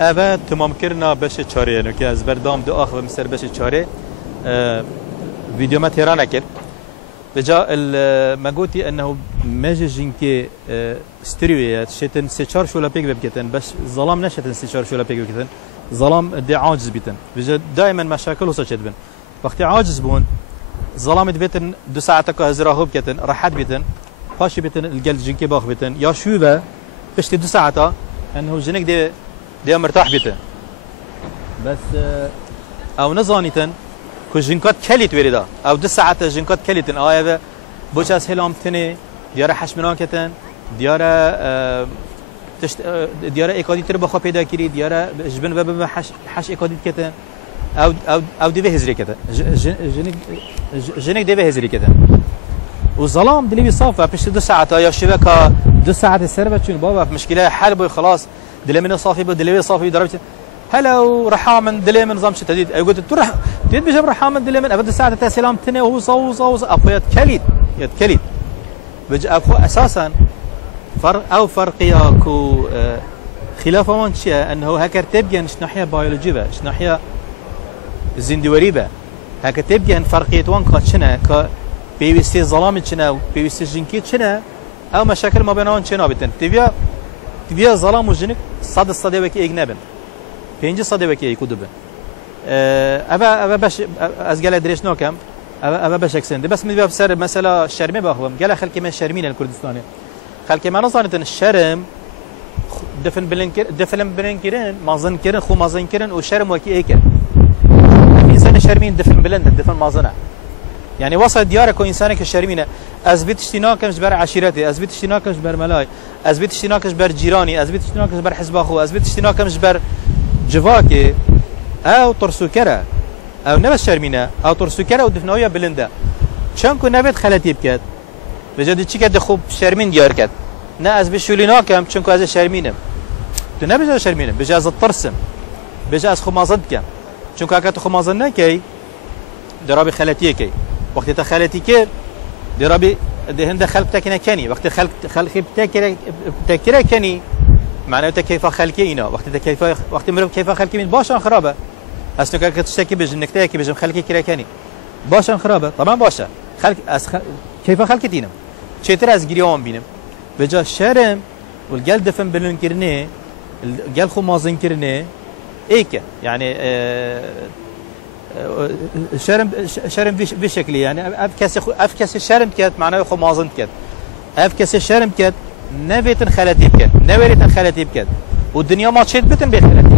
اوه تمام کرنا بشه چاره نو که از بردام دو آخر مصر بشه چاره فيديو ما تيران أكل بجا ما قلتي أنه ماجي كي ستريويات شتن سيشار شو لا بيك بكتن بس ظلام نشتن سيشار شو لا بيك بكتن ظلام دي عاجز بيتن بجا دائما مشاكل وصلت بن وقت عاجز بون ظلام بيتن دو ساعة كهزراه بكتن راحت بيتن فاشي بيتن الجلد جنكي باخ بيتن يا شو با بس دو ساعة أنه جنك دي مرتاح بيتن بس أو نزانيتن كجنكات كليت وريدا او 2 ساعات جنكات كليتن آية بوش از هلام تني ديارة حشمنان كتن ديارة ديارة ايقادي تر بخوا پیدا كري ديارة جبن بب حش ايقادي كتن او دي هزري كتن جنك دي هزري كتن وظلام دلي صافه بش 2 ساعات يا شبكه 2 ساعات السربه تشون بابا مشكله حل بو خلاص دلي من صافي دلي صافي ضربت هلا ورحا من دلي من نظام شتديد قلت تروح تيد بجاب رحا من دلي من ابد الساعه تاع سلام تني وهو صوص اخويا يتكليد بج اخو اساسا فرق ياكو خلاف وان شيء انه هكر تبين ناحيه بيولوجي با ناحيه زندوري با هكر تبين فرقيه وان كاتشنا ك بيوستي ظلام شنا بيوستي جنكي شنا او مشاكل ما بينهم شنا بتن تبيا ظلام وجنك صد وكي اجنبن 500 وكي يكودبن ابا باش از قال دريش نوكم ابا باش اكسند بس من باب سر مثلا الشرمي باخوم قال خلك ما شرمين الكردستاني خلك ما نظنت الشرم دفن بلنكرين مازن كرن خو مازن كرن وشرم وكي ايكن انسان شرمين دفن بلند دفن مازنه يعني وصل ديارك وانسانك الشرمينه از بيت اشتناكم جبر عشيرتي از بيت اشتناكم جبر ملاي از بيت اشتناكم جبر جيراني از بيت اشتناكم جبر حزب اخو از بيت اشتناكم جبر جواكي او ترسوكره او نبس شرمينه او ترسوكره ودفنويا بلنده چونكو نبت خلتي بكت بجد چي كد خوب شرمين ديار كد نا از بشوليناكم چونكو از شرمينم تو نبج شرمينم بجاز الطرسم بجاز خمازدكم چونكو اكت خمازن نكي درابي خلتي كي وقت تخلتي كي درابي دهند خلق تكنا كني وقت خلق تكرا كني معناته كيف خلقينا وقت مرب كيف خلقي من باشا خرابه اسنو كانك تشتكي بجنك تاكي بجم خلقي كرا كني باشا خرابه طبعا باشا كيف خلقتينا چتر از گریام بینم بجا شرم والجل دفن بلون كرني الجل خو مازن كرني ايك يعني شرم بشكل يعني افكس شرم كات معناه خو مازن كات افكس شرم كات نبيتن خلتي بكات نوريتن خلتي بكات والدنيا ما تشد بتن بخلتي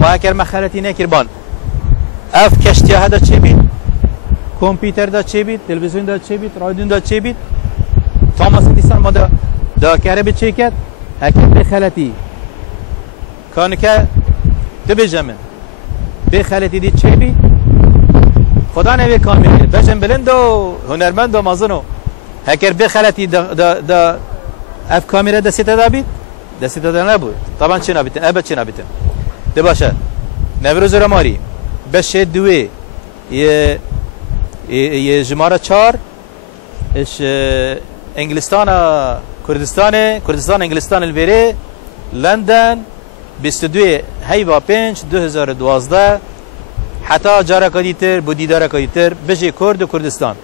وهكر ما خلتي نكربان افكش هذا تشي بيت كمبيوتر دا تشي بيت تلفزيون دا تشي بيت راديو دا تشي بيت توماس ديسان ما دا كهرباء تشي كات هكر بخلتي كانك تبجمن بخلتي دي تشي بيت خدا نوی کامل بچن بلند و هنرمند و مازنو هکر بخلتی دا اف کامera دسته دابید دسته دا نبود طبعا چه نبیتن ابد چه نبیتن ده باشه نوروز رماری بشه دوی یه جماره 4 اش انگلستان کردستان انگلستان الویره لندن 22 هیوا 5 2012 حتی جارا کدیتر بودی دارا کدیتر بجی کرد و کردستان